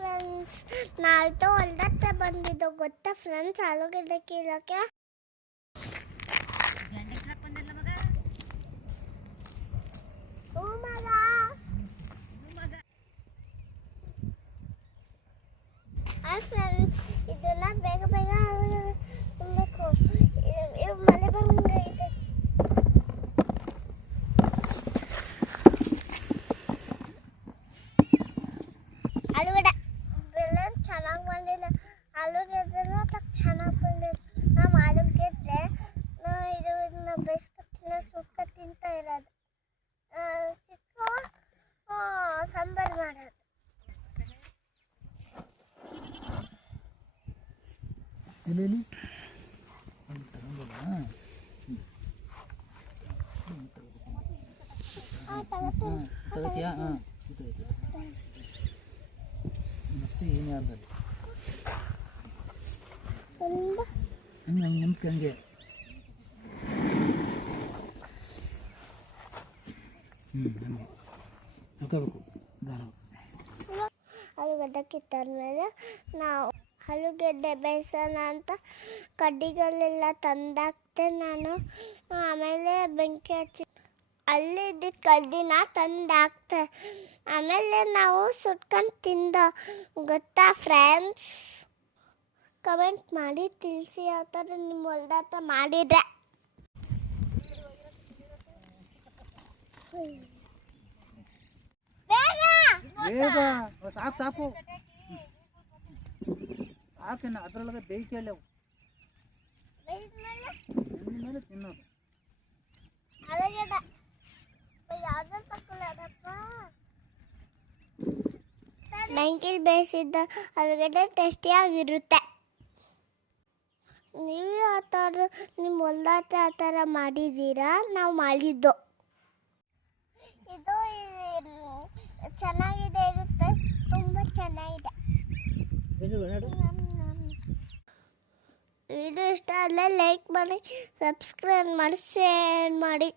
Friends, ನಾಳ್ದು ಹೊಲ್ದತ್ತ ಬಂದಿದ್ದು ಗೊತ್ತಾ ಫ್ರೆಂಡ್ಸ್? ಆಲೂಗಡ್ಡೆ ಕೀಳಕ್ಕೆ ಫ್ರೆಂಡ್ಸ್, ಇದನ್ನ ಬೇಗ ಬೇಗ ತುಂಬಬೇಕು. ಮಳೆ ಬಂದೈತೆ. ಆಲೂಗಡ್ಡೆ ಬೆಲ್ಲ ಚೆನ್ನಾಗಿ ಬಂದಿಲ್ಲ. ಆಲೂಗಡ್ಡೆನೂ ಚೆನ್ನಾಗಿ ಬಂದಿಲ್ಲ. ನಾವು ಆಲೂಗಡ್ಡೆ ಇದನ್ನ ಬೇಯಿಸ್ಕೊತಿನ ಸುಕ್ಕ ತಿಂತಾ ಇರೋದು. ಚಿಕ್ಕ ಸಾಂಬಾರು ಮಾಡೋದು. ಮತ್ತೆ ಏನು ಯಾರ್ದಲ್ಲಿ ಹಂಗೆ ಆಲೂಗಡ್ಡೆ ಕಿತ್ತಾದ್ಮೇಲೆ ನಾವು ಆಲೂಗಡ್ಡೆ ಬೇಯಿಸೋಣ ಅಂತ ಕಡ್ಡಿಗಳೆಲ್ಲ ತಂದಾಕ್ತೆ ನಾನು. ಆಮೇಲೆ ಬೆಂಕಿ ಹಚ್ಚಿ ಅಲ್ಲಿದ್ದಿದ್ದ ಕಡ್ಡಿನ ತಂದಾಕ್ತೆ. ಆಮೇಲೆ ನಾವು ಸುಟ್ಕೊಂಡು ತಿಂದೋ. ಗೊತ್ತಾ ಫ್ರೆಂಡ್ಸ್? ಕಮೆಂಟ್ ಮಾಡಿ ತಿಳಿಸಿ ಯಾವ ಥರ ನಿಮ್ಮ ಹೊಲ್ದಾಟ ಮಾಡಿದ್ರೆ. ಸಾಕು ಸಾಕು ಸಾಕೇನ ಅದರೊಳಗೆ ಬೇಯ್ಕೊಳ್ಳವು ಮೇಲೆ ತಿನ್ನೋದು. ಬೆಂಕಿಲಿ ಬೇಯಿಸಿದ್ದ ಆಲೂಗಡ್ಡೆ ಟೇಸ್ಟಿಯಾಗಿರುತ್ತೆ. ನೀವು ಆ ಥರ ನಿಮ್ಮ ಹೊಲ್ದಾಟ ಆ ಥರ ಮಾಡಿದ್ದೀರಾ? ನಾವು ಮಾಡಿದ್ದು ಇದು ಚೆನ್ನಾಗಿದೆ, ಇರುತ್ತೆ, ತುಂಬ ಚೆನ್ನಾಗಿದೆ. ವಿಡಿಯೋ ಇಷ್ಟ ಆದರೆ ಲೈಕ್ ಮಾಡಿ, ಸಬ್ಸ್ಕ್ರೈಬ್ ಮಾಡಿ, ಶೇರ್ ಮಾಡಿ.